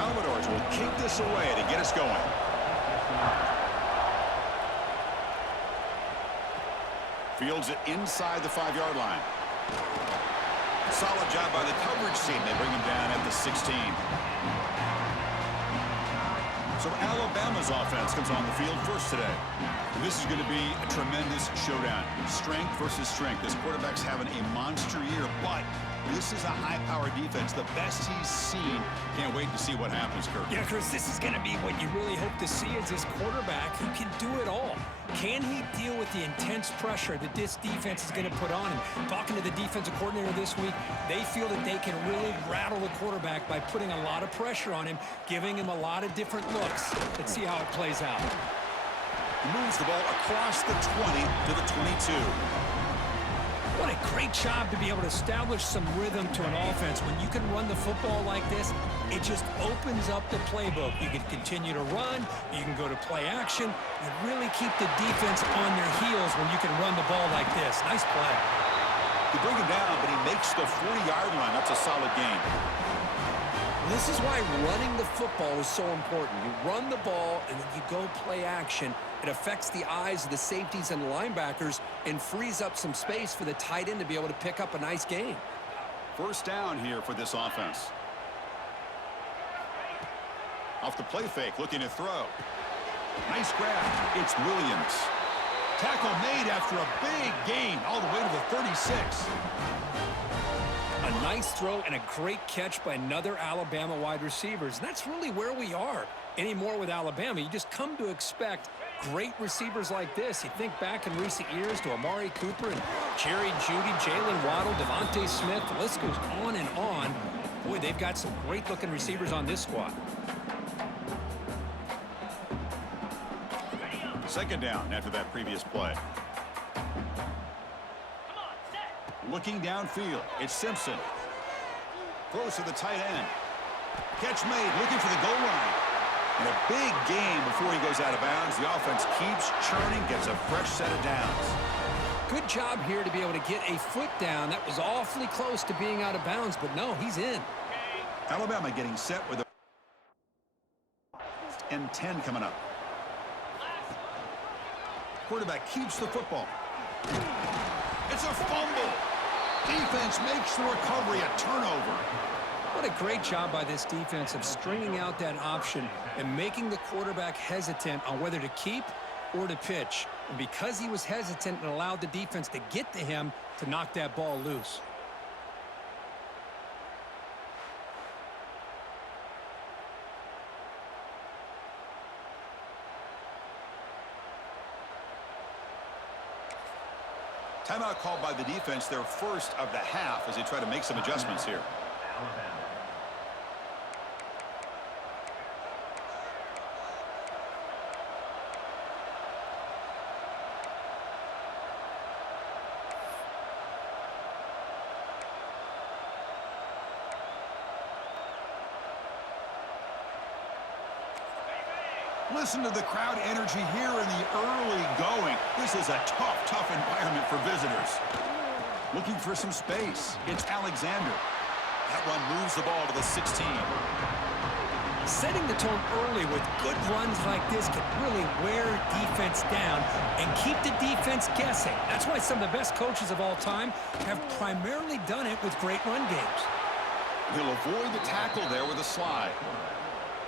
Commodores will kick this away to get us going. Fields it inside the 5-yard line. Solid job by the coverage team. They bring him down at the 16. So Alabama's offense comes on the field first today. And this is going to be a tremendous showdown. Strength versus strength. This quarterback's having a monster year, but this is a high-powered defense, the best he's seen. Can't wait to see what happens, Kirk. Yeah, Chris, this is going to be what you really hope to see as this quarterback who can do it all. Can he deal with the intense pressure that this defense is going to put on him? Talking to the defensive coordinator this week, they feel that they can really rattle the quarterback by putting a lot of pressure on him, giving him a lot of different looks. Let's see how it plays out. He moves the ball across the 20 to the 22. What a great job to be able to establish some rhythm to an offense. When you can run the football like this, it just opens up the playbook. You can continue to run. You can go to play action. You really keep the defense on their heels when you can run the ball like this. Nice play. You bring him down, but he makes the 40-yard line. That's a solid gain. This is why running the football is so important. You run the ball, and then you go play action. It affects the eyes of the safeties and linebackers and frees up some space for the tight end to be able to pick up a nice gain. First down here for this offense. Off the play fake, looking to throw. Nice grab. It's Williams. Tackle made after a big gain all the way to the 36. A nice throw and a great catch by another Alabama wide receivers. And that's really where we are anymore with Alabama. You just come to expect great receivers like this. You think back in recent years to Amari Cooper and Jerry Jeudy, Jalen Waddle, Devontae Smith. The list goes on and on. Boy, they've got some great-looking receivers on this squad. Second down after that previous play. Looking downfield, it's Simpson. Throws to the tight end. Catch made, looking for the goal line. And a big gain before he goes out of bounds. The offense keeps churning, gets a fresh set of downs. Good job here to be able to get a foot down. That was awfully close to being out of bounds, but no, he's in. Alabama getting set with a and 10 coming up. Quarterback keeps the football. It's a fumble. Defense makes the recovery a turnover. What a great job by this defense of stringing out that option and making the quarterback hesitant on whether to keep or to pitch. And because he was hesitant and allowed the defense to get to him to knock that ball loose. Timeout called by the defense, their first of the half, as they try to make some adjustments here. Listen to the crowd energy here in the early going. This is a tough environment for visitors. Looking for some space. It's Alexander. That run moves the ball to the 16. Setting the tone early with good runs like this can really wear defense down and keep the defense guessing. That's why some of the best coaches of all time have primarily done it with great run games. He'll avoid the tackle there with a slide.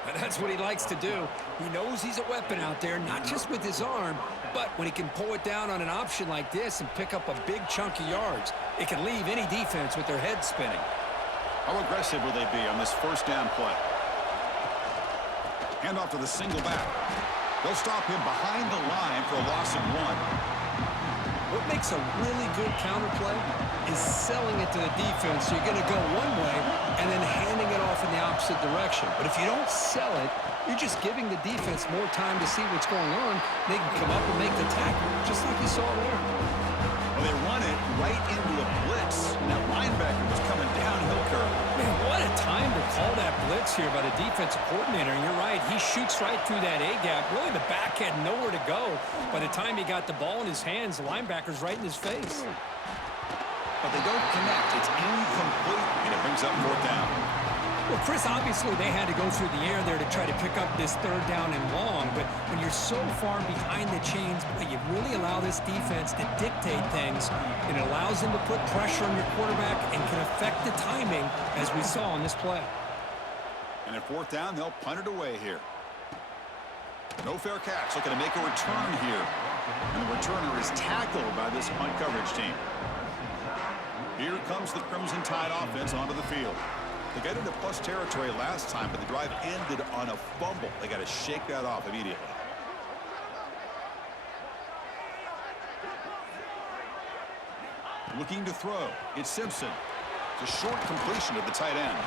And that's what he likes to do. He knows he's a weapon out there, not just with his arm, but when he can pull it down on an option like this and pick up a big chunk of yards, it can leave any defense with their head spinning. How aggressive will they be on this first down play? Hand off to the single back. They'll stop him behind the line for a loss of 1. What makes a really good counter play is selling it to the defense. So you're going to go one way and then handing it off in the opposite direction. But if you don't sell it, you're just giving the defense more time to see what's going on. They can come up and make the tackle, just like you saw there. Well, they run it right into a blitz. And that linebacker was coming downhill curve. Man, what a time to call that blitz here by the defensive coordinator. And you're right, he shoots right through that A-gap. Really, the back had nowhere to go. By the time he got the ball in his hands, the linebacker's right in his face. But they don't connect. It's incomplete, and it brings up fourth down. Well, Chris, obviously they had to go through the air there to try to pick up this third down and long, but when you're so far behind the chains, boy, you really allow this defense to dictate things, and it allows them to put pressure on your quarterback and can affect the timing, as we saw on this play. And at fourth down, they'll punt it away here. No fair catch, looking to make a return here. And the returner is tackled by this punt coverage team. Here comes the Crimson Tide offense onto the field. They got into plus territory last time, but the drive ended on a fumble. They got to shake that off immediately. Looking to throw. It's Simpson. It's a short completion to the tight end.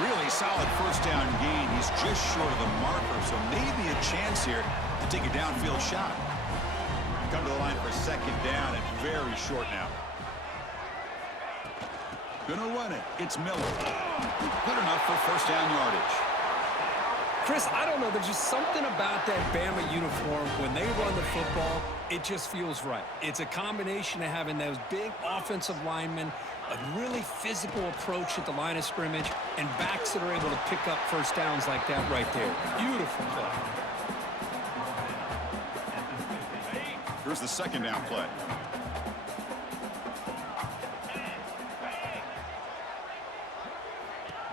Really solid first down gain. He's just short of the marker, so maybe a chance here to take a downfield shot. Come to the line for second down and very short now. Gonna run it. It's Miller. Good enough for first down yardage. Chris, I don't know. There's just something about that Bama uniform. When they run the football, it just feels right. It's a combination of having those big offensive linemen, a really physical approach at the line of scrimmage, and backs that are able to pick up first downs like that right there. Beautiful play. Here's the second down play.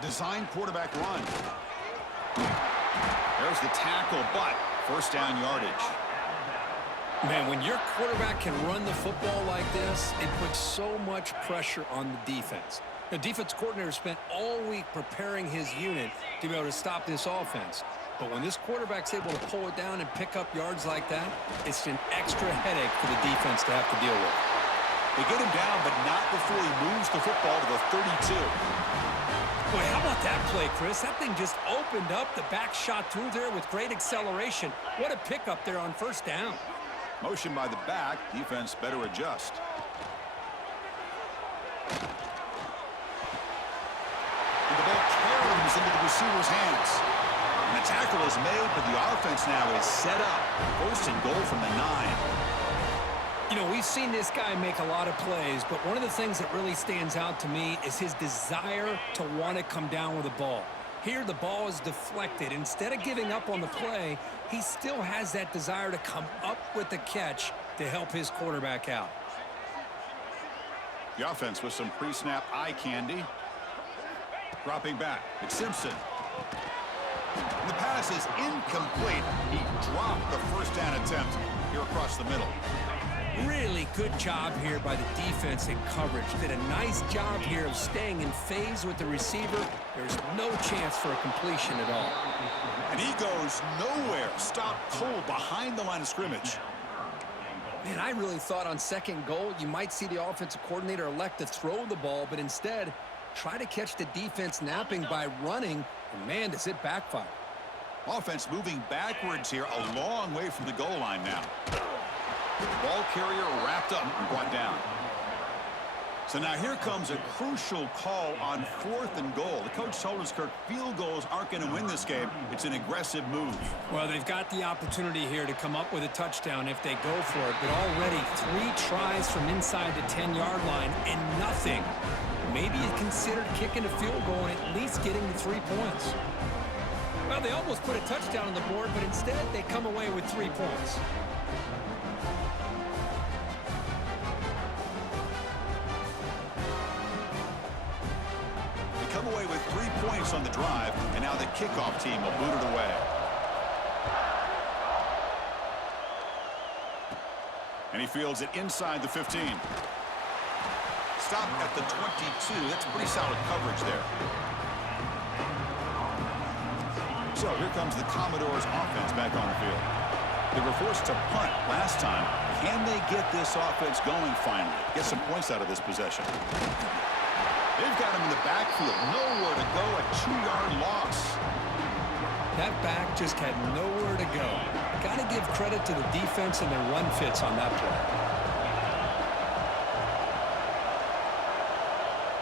Design quarterback run. There's the tackle, but first down yardage. Man, when your quarterback can run the football like this, it puts so much pressure on the defense. The defense coordinator spent all week preparing his unit to be able to stop this offense. But when this quarterback's able to pull it down and pick up yards like that, it's an extra headache for the defense to have to deal with. They get him down, but not before he moves the football to the 32. Boy, how about that play, Chris? That thing just opened up. The back shot through there with great acceleration. What a pickup there on first down. Motion by the back. Defense better adjust. And the ball carries into the receiver's hands. And the tackle is made, but the offense now is set up. First and goal from the 9. You know, we've seen this guy make a lot of plays, but one of the things that really stands out to me is his desire to want to come down with the ball. Here, the ball is deflected. Instead of giving up on the play, he still has that desire to come up with the catch to help his quarterback out. The offense with some pre-snap eye candy. Dropping back. It's Simpson. And the pass is incomplete. He dropped the first down attempt here across the middle. Really good job here by the defense in coverage. Did a nice job here of staying in phase with the receiver. There's no chance for a completion at all. And he goes nowhere. Stop cold behind the line of scrimmage. Man, I really thought on second goal you might see the offensive coordinator elect to throw the ball, but instead try to catch the defense napping by running. And man, does it backfire. Offense moving backwards here, a long way from the goal line now. Ball carrier wrapped up and brought down. So now here comes a crucial call on fourth and goal. The coach told us, Kirk, field goals aren't going to win this game. It's an aggressive move. Well, they've got the opportunity here to come up with a touchdown if they go for it. But already 3 tries from inside the 10-yard line and nothing. Maybe you considered kicking a field goal and at least getting the 3 points. Well, they almost put a touchdown on the board, but instead they come away with 3 points. Come away with 3 points on the drive, and now the kickoff team will boot it away. And he fields it inside the 15. Stop at the 22. That's pretty solid coverage there. So here comes the Commodores offense back on the field. They were forced to punt last time. Can they get this offense going finally? Get some points out of this possession. They've got him in the backfield. Nowhere to go. A 2-yard loss. That back just had nowhere to go. Got to give credit to the defense and their run fits on that play.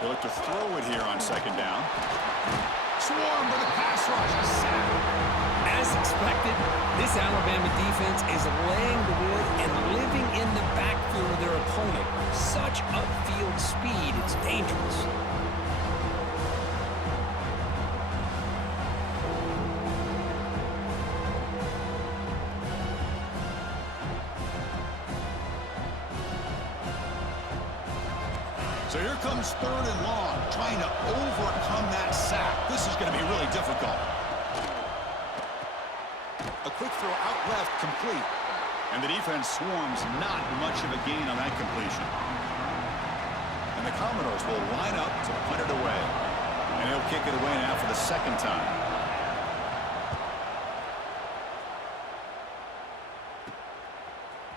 They look to throw it here on second down. Swarm with a pass rush. A sack. As expected, this Alabama defense is laying the wood and living in the backfield of their opponent. Such upfield speed, it's dangerous. So here comes 3rd and long, trying to overcome that sack. This is going to be really difficult. A quick throw out left, complete. And the defense swarms, not much of a gain on that completion. And the Commodores will line up to punt it away. And he'll kick it away now for the 2nd time.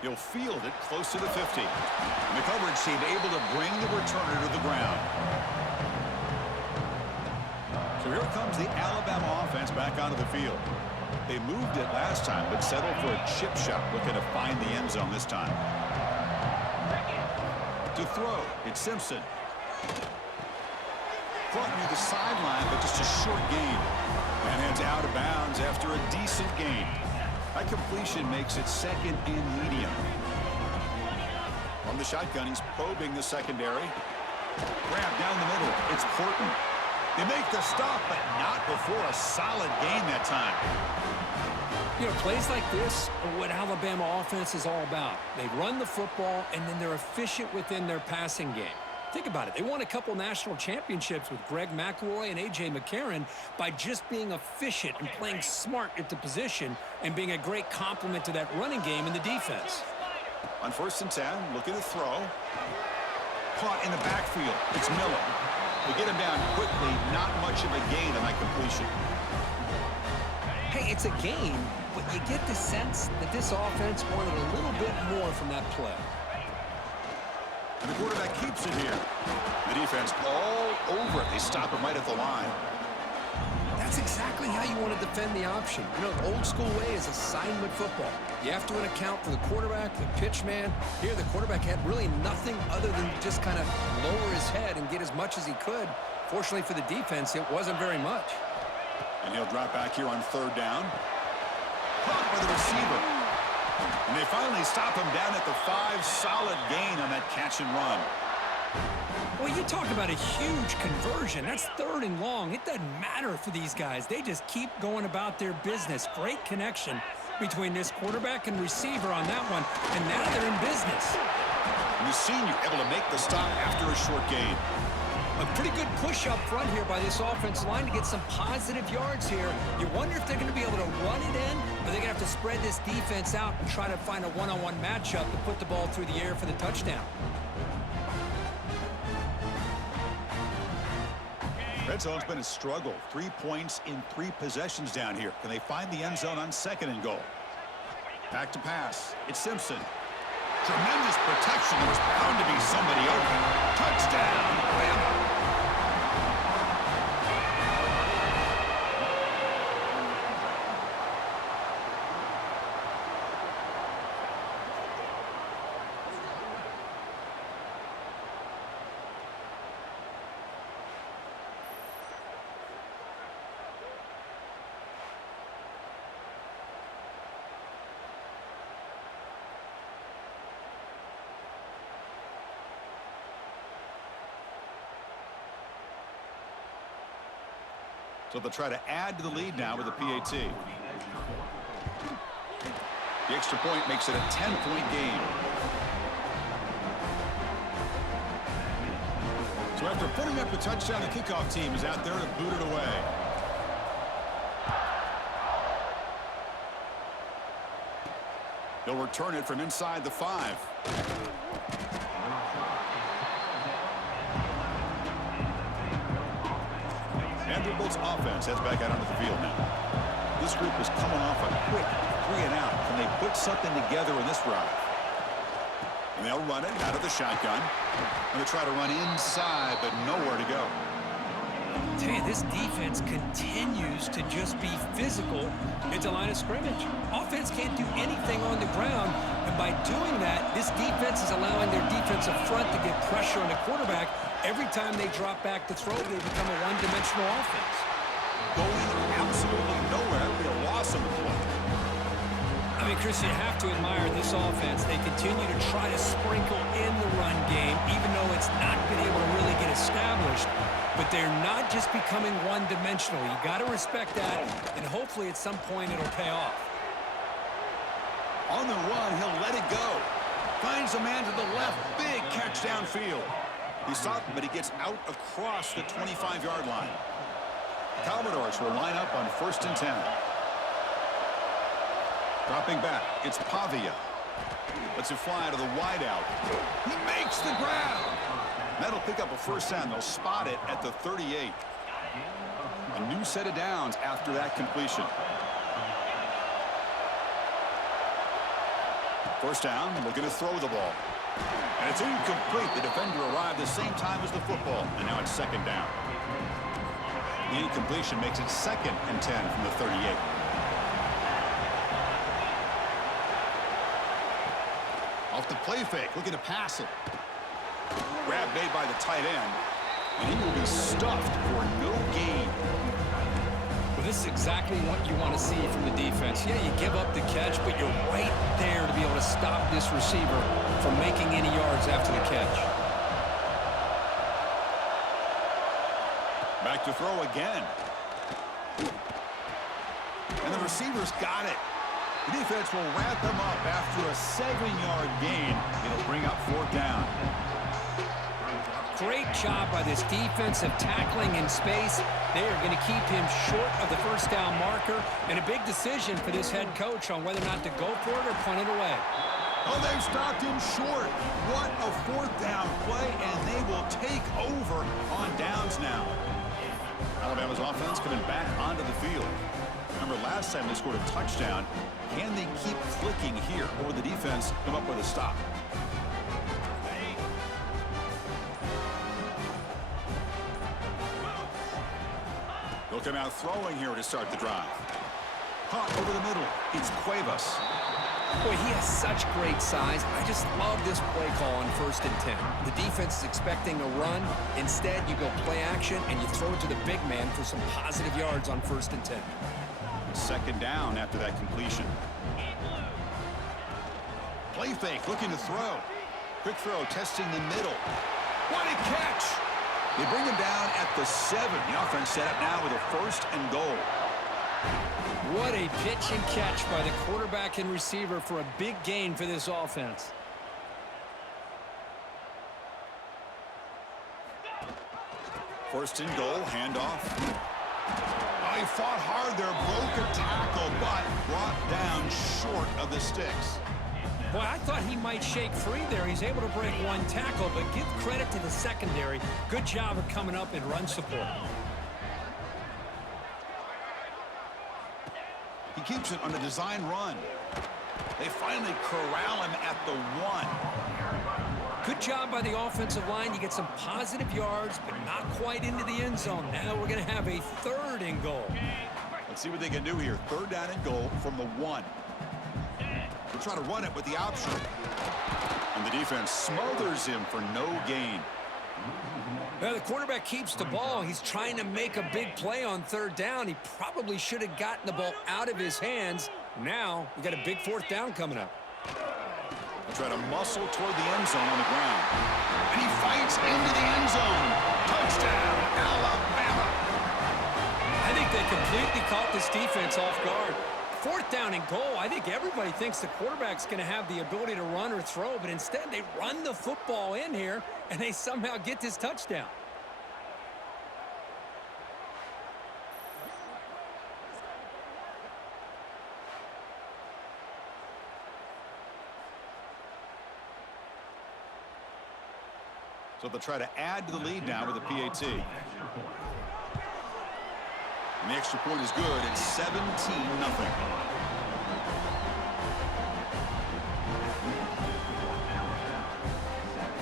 He'll field it close to the 50. And the coverage team able to bring the returner to the ground. So here comes the Alabama offense back onto the field. They moved it last time, but settled for a chip shot, looking to find the end zone this time. To throw, it's Simpson. Caught near the sideline, but just a short gain. And heads out of bounds after a decent gain. That completion makes it 2nd and medium. From the shotgun, he's probing the secondary. Grab down the middle. It's Horton. They make the stop, but not before a solid gain that time. You know, plays like this are what Alabama offense is all about. They run the football, and then they're efficient within their passing game. Think about it. They won a couple national championships with Greg McElroy and A.J. McCarron by just being efficient and playing smart at the position and being a great complement to that running game in the defense. On 1st and 10, looking to throw. Caught in the backfield. It's Miller. They get him down quickly. Not much of a gain on that completion. Hey, it's a gain, but you get the sense that this offense wanted a little bit more from that play. And the quarterback keeps it here. The defense all over it. They stop him right at the line. That's exactly how you want to defend the option. You know, the old school way is assignment football. You have to account for the quarterback, the pitch man. Here, the quarterback had really nothing other than just kind of lower his head and get as much as he could. Fortunately for the defense, it wasn't very much. And he'll drop back here on 3rd down. Caught by the receiver. And they finally stop him down at the 5. Solid gain on that catch and run. Well, you talk about a huge conversion. That's 3rd and long. It doesn't matter for these guys. They just keep going about their business. Great connection between this quarterback and receiver on that one. And now they're in business. And the senior able to make the stop after a short gain. A pretty good push up front here by this offensive line to get some positive yards here. You wonder if they're going to be able to run it in, or they're going to have to spread this defense out and try to find a one-on-one matchup to put the ball through the air for the touchdown. Red zone's been a struggle. 3 points in 3 possessions down here. Can they find the end zone on 2nd and goal? Back to pass. It's Simpson. Tremendous protection. There was bound to be somebody open. Touchdown, Bama. So they'll try to add to the lead now with a PAT. The extra point makes it a 10-point game. So after putting up a touchdown, the kickoff team is out there to boot it away. They'll return it from inside the 5. Vanderbilt's offense heads back out onto the field now. This group is coming off a quick 3 and out. Can they put something together in this drive? And they'll run it out of the shotgun. And they try to run inside, but nowhere to go. Tell you, this defense continues to just be physical at the line of scrimmage. Offense can't do anything on the ground, and by doing that, this defense is allowing their defensive front to get pressure on the quarterback. Every time they drop back to throw, they become a one-dimensional offense. Going absolutely nowhere. That would be a loss of the play. I mean, Chris, you have to admire this offense. They continue to try to sprinkle in the run game, even though it's not been able to really get established. But they're not just becoming one-dimensional. You got to respect that, and hopefully at some point it'll pay off. On the run, he'll let it go. Finds a man to the left. Big catch downfield. He's stopped, but he gets out across the 25-yard line. Commodores will line up on 1st and 10. Dropping back, it's Pavia. Lets it fly to the wideout. He makes the grab. That'll pick up a first down. They'll spot it at the 38. A new set of downs after that completion. First down, looking to throw the ball. And it's incomplete. The defender arrived the same time as the football, and now it's 2nd down. The incompletion makes it 2nd and 10 from the 38. Off the play fake, looking to pass it. Grab made by the tight end, and he will be stuffed for no gain. Well, this is exactly what you want to see from the defense. Yeah, you give up the catch, but you're right there to be able to stop this receiver from making any yards after the catch. Back to throw again. And the receiver's got it. The defense will wrap him up after a 7-yard gain. It'll bring up 4th down. Great job by this defensive tackling in space. They are going to keep him short of the first down marker, and a big decision for this head coach on whether or not to go for it or punt it away. Oh, they've stopped him short. What a 4th down play, and they will take over on downs now. Alabama's offense coming back onto the field. Remember, last time they scored a touchdown. Can they keep clicking here, or the defense come up with a stop? They'll come out throwing here to start the drive. Caught over the middle. It's Cuevas. Boy, he has such great size. I just love this play call on 1st and 10. The defense is expecting a run. Instead, you go play action, and you throw it to the big man for some positive yards on 1st and 10. 2nd down after that completion. Play fake, looking to throw. Quick throw, testing the middle. What a catch! They bring him down at the 7. The offense set up now with a 1st and goal. What a pitch and catch by the quarterback and receiver for a big gain for this offense. First and goal, handoff. He fought hard there, broke a tackle, but brought down short of the sticks. Boy, I thought he might shake free there. He's able to break one tackle, but give credit to the secondary. Good job of coming up and run support. He keeps it on a design run. They finally corral him at the 1. Good job by the offensive line. You get some positive yards, but not quite into the end zone. Now we're going to have a 3rd and goal. Let's see what they can do here. 3rd down and goal from the 1. They'll try to run it with the option. And the defense smothers him for no gain. Now the quarterback keeps the ball. He's trying to make a big play on 3rd down. He probably should have gotten the ball out of his hands. Now we got a big 4th down coming up. They'll try to muscle toward the end zone on the ground. And he fights into the end zone. Touchdown, Alabama. I think they completely caught this defense off guard. 4th down and goal. I think everybody thinks the quarterback's going to have the ability to run or throw, but instead they run the football in here, and they somehow get this touchdown. So they'll try to add to the lead now with a PAT. And the extra point is good. It's 17-0.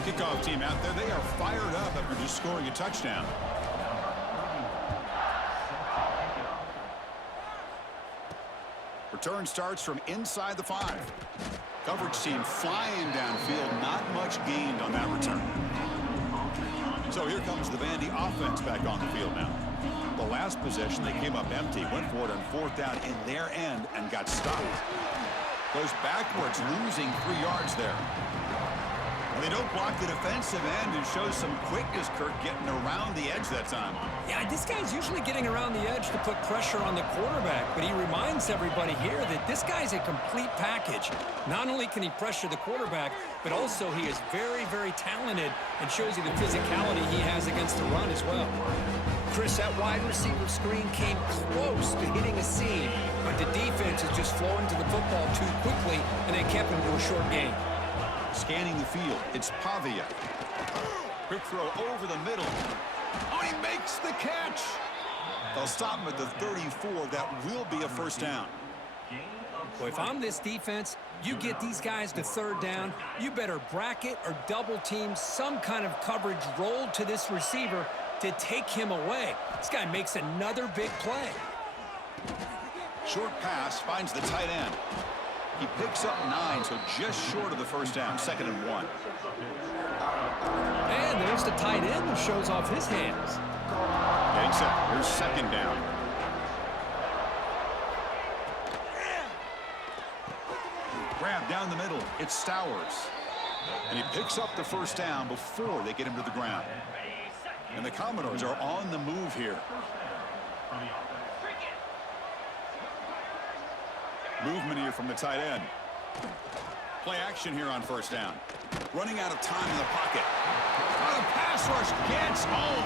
Kickoff team out there. They are fired up after just scoring a touchdown. Return starts from inside the 5. Coverage team flying downfield. Not much gained on that return. So here comes the Vandy offense back on the field now. The last possession, they came up empty, went for it on 4th down in their end and got stopped. Goes backwards, losing 3 yards there. Well, they don't block the defensive end and show some quickness, Kirk, getting around the edge that time. Yeah, this guy's usually getting around the edge to put pressure on the quarterback, but he reminds everybody here that this guy's a complete package. Not only can he pressure the quarterback, but also he is very, very talented and shows you the physicality he has against the run as well. Chris, that wide receiver screen came close to hitting a seam, but the defense is just flowing to the football too quickly, and they kept him to a short gain. Scanning the field, it's Pavia. Quick throw over the middle. Oh, he makes the catch. They'll stop him at the 34. That will be a first down. Well, if I'm this defense, you get these guys to third down, you better bracket or double team some kind of coverage rolled to this receiver to take him away. This guy makes another big play. Short pass finds the tight end. He picks up 9, so just short of the first down, 2nd and 1. And there's the tight end who shows off his hands. Getting set. Here's 2nd down. Grab down the middle. It's Stowers. And he picks up the first down before they get him to the ground. And the Commodores are on the move here. Movement here from the tight end. Play action here on first down. Running out of time in the pocket. Oh, the pass rush gets home.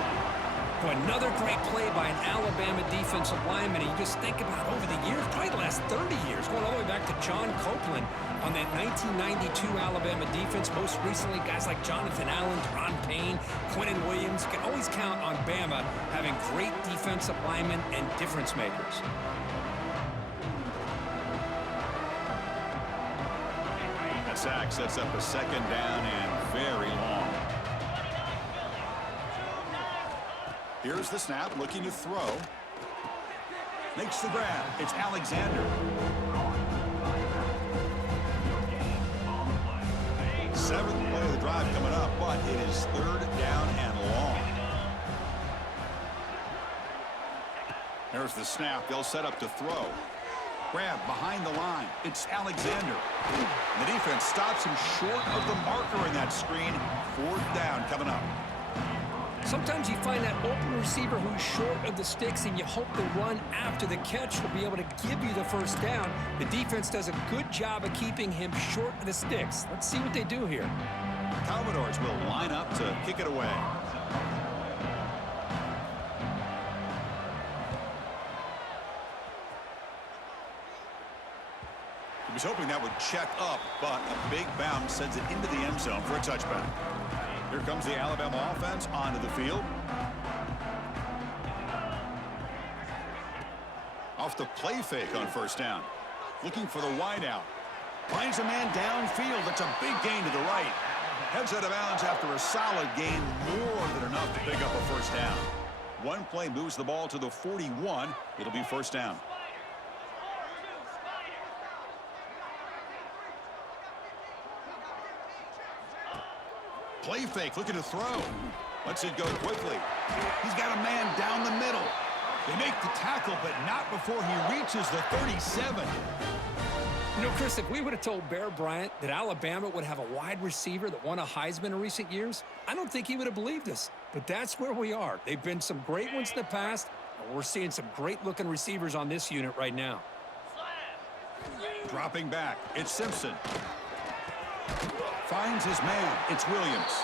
Well, another great play by an Alabama defensive lineman. You just think about over the years, probably the last 30 years, going all the way back to John Copeland on that 1992 Alabama defense. Most recently, guys like Jonathan Allen, Ron Payne, Quentin Williams. You can always count on Bama having great defensive linemen and difference makers. That sack sets up a 2nd down and very long. Here's the snap, looking to throw. Makes the grab. It's Alexander. 7th play of the drive coming up, but it is 3rd down and long. There's the snap. They'll set up to throw. Grab behind the line. It's Alexander. And the defense stops him short of the marker in that screen. 4th down coming up. Sometimes you find that open receiver who's short of the sticks, and you hope the run after the catch will be able to give you the first down. The defense does a good job of keeping him short of the sticks. Let's see what they do here. Commodores will line up to kick it away. He was hoping that would check up, but a big bounce sends it into the end zone for a touchback. Here comes the Alabama offense onto the field. Off the play fake on first down. Looking for the wideout. Finds a man downfield. That's a big gain to the right. Heads out of bounds after a solid gain, more than enough to pick up a first down. One play moves the ball to the 41. It'll be first down. Play fake, looking to throw. Lets it go quickly. He's got a man down the middle. They make the tackle, but not before he reaches the 37. You know, Chris, if we would have told Bear Bryant that Alabama would have a wide receiver that won a Heisman in recent years, I don't think he would have believed us. But that's where we are. They've been some great ones in the past, and we're seeing some great-looking receivers on this unit right now. Dropping back, it's Simpson. Finds his man. It's Williams.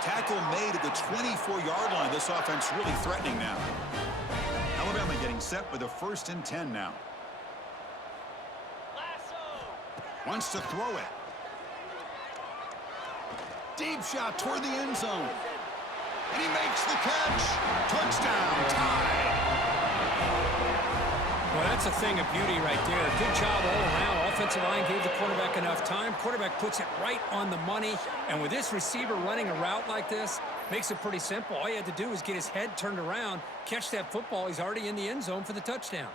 Tackle made at the 24-yard line. This offense really threatening now. Alabama getting set with a 1st and 10 now. Wants to throw it. Deep shot toward the end zone. And he makes the catch. Touchdown, tie. Well, that's a thing of beauty right there. Good job all around. Offensive line gave the quarterback enough time. Quarterback puts it right on the money. And with this receiver running a route like this, makes it pretty simple. All you had to do is get his head turned around, catch that football. He's already in the end zone for the touchdown.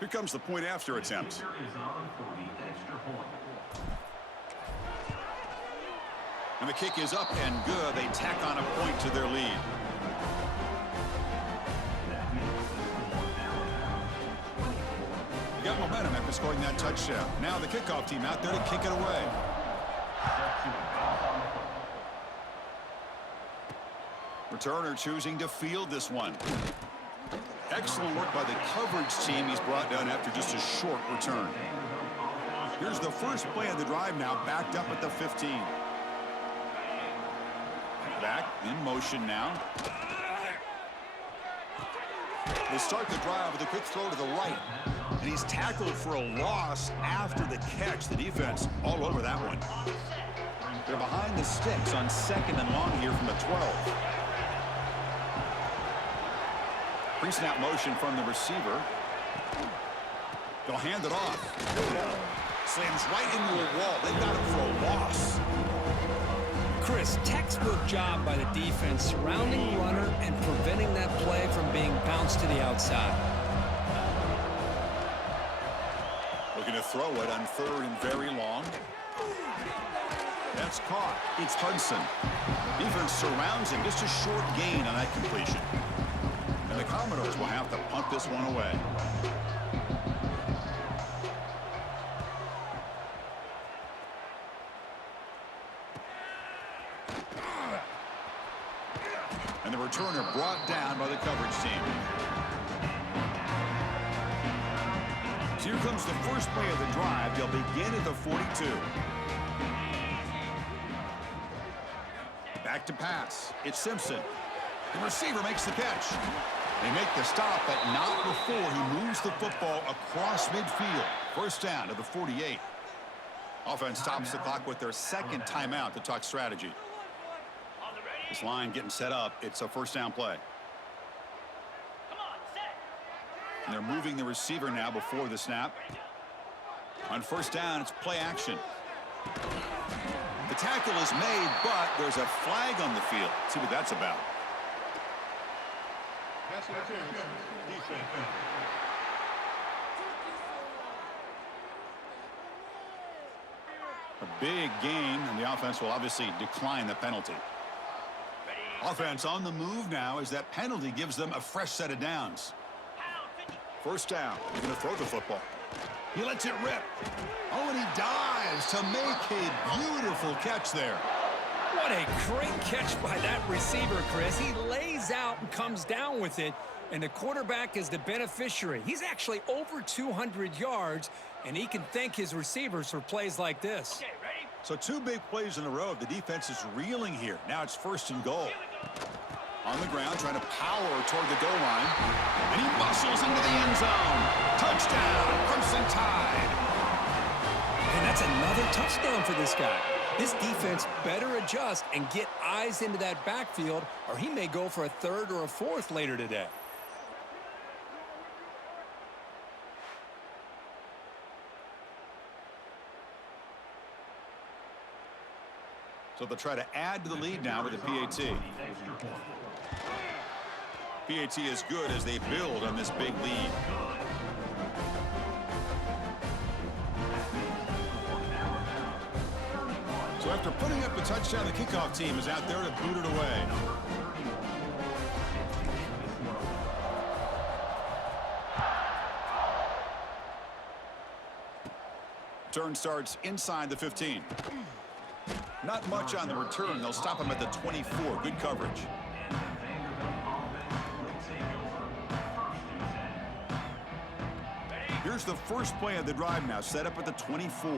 Here comes the point after attempt. And the kick is up and good. They tack on a point to their lead. momentum after scoring that touchdown. Now the kickoff team out there to kick it away. Returner choosing to field this one. Excellent work by the coverage team. He's brought down after just a short return. Here's the first play of the drive now, backed up at the 15. Back in motion now. They start the drive with a quick throw to the right. And he's tackled for a loss after the catch. The defense all over that one. They're behind the sticks on 2nd and long here from the 12. Pre-snap motion from the receiver. They'll hand it off. Slams right into a wall. They've got him for a loss. Chris, textbook job by the defense surrounding the runner and preventing that play from being bounced to the outside. Looking to throw it on 3rd and very long. That's caught. It's Hudson. Defense surrounds him. Just a short gain on that completion. And the Commodores will have to punt this one away. And the returner brought down by the coverage team. So here comes the first play of the drive. They'll begin at the 42. Back to pass. It's Simpson. The receiver makes the catch. They make the stop, but not before he moves the football across midfield. First down to the 48. Offense stops the clock with their 2nd timeout to talk strategy. This line getting set up. It's a first down play. And they're moving the receiver now before the snap. On first down, it's play action. The tackle is made, but there's a flag on the field. Let's see what that's about. A big gain, and the offense will obviously decline the penalty. Offense on the move now as that penalty gives them a fresh set of downs. First down. He's going to throw the football. He lets it rip. Oh, and he dives to make a beautiful catch there. What a great catch by that receiver, Chris. He lays out and comes down with it, and the quarterback is the beneficiary. He's actually over 200 yards, and he can thank his receivers for plays like this. Okay, ready? So 2 big plays in a row. The defense is reeling here. Now it's 1st and goal. On the ground, trying to power toward the goal line. And he muscles into the end zone. Touchdown, Crimson Tide. And that's another touchdown for this guy. This defense better adjust and get eyes into that backfield, or he may go for a 3rd or a 4th later today. So they'll try to add to the lead now with the PAT. PAT is good as they build on this big lead. So after putting up a touchdown, the kickoff team is out there to boot it away. Turn starts inside the 15. Not much on the return. They'll stop him at the 24. Good coverage. Here's the first play of the drive now, set up at the 24.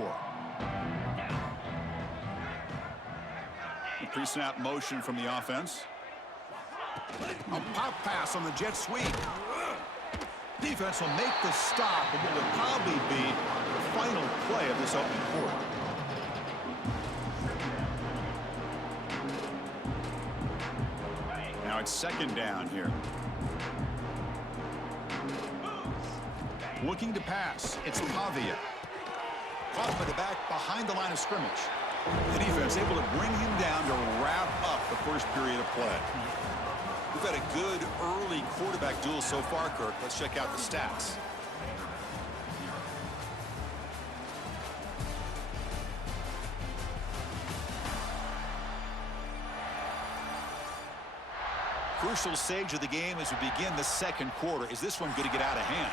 The pre-snap motion from the offense. A pop pass on the jet sweep. Defense will make the stop, and what will probably be the final play of this opening quarter. Now it's 2nd down here. Looking to pass. It's Pavia. Caught by the back behind the line of scrimmage. The defense able to bring him down to wrap up the first period of play. We've had a good early quarterback duel so far, Kirk. Let's check out the stats. Crucial stage of the game as we begin the 2nd quarter. Is this one going to get out of hand?